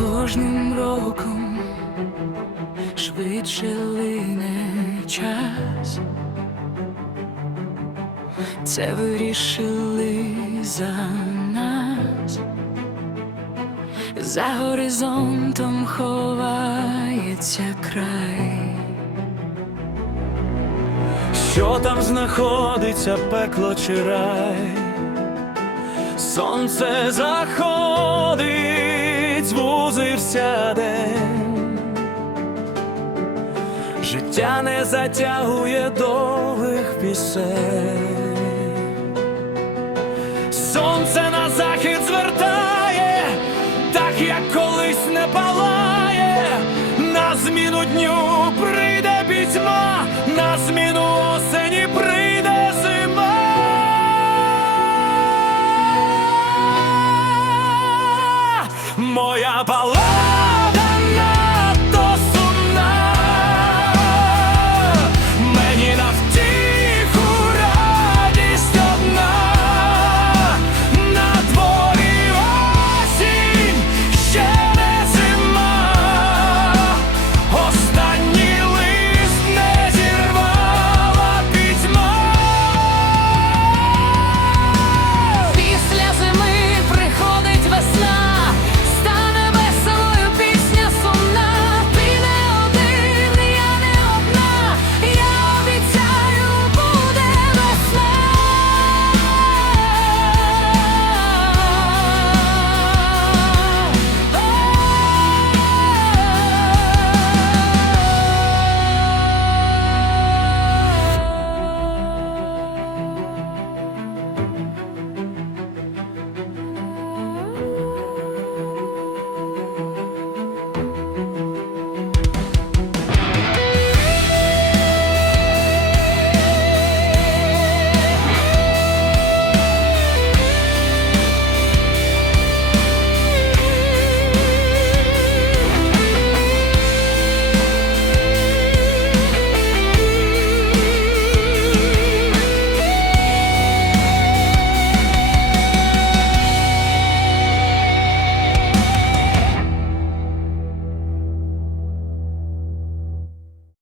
кожним роком швидше лине час. Це вирішили за нас. За горизонтом ховається край. Що там знаходиться пекло чи рай? Сонце заходить, звузився день. Життя не затягує довгих пісень. Сонце на захід звертає, так як колись не палає. На зміну дню прийде пітьма, на зміну осені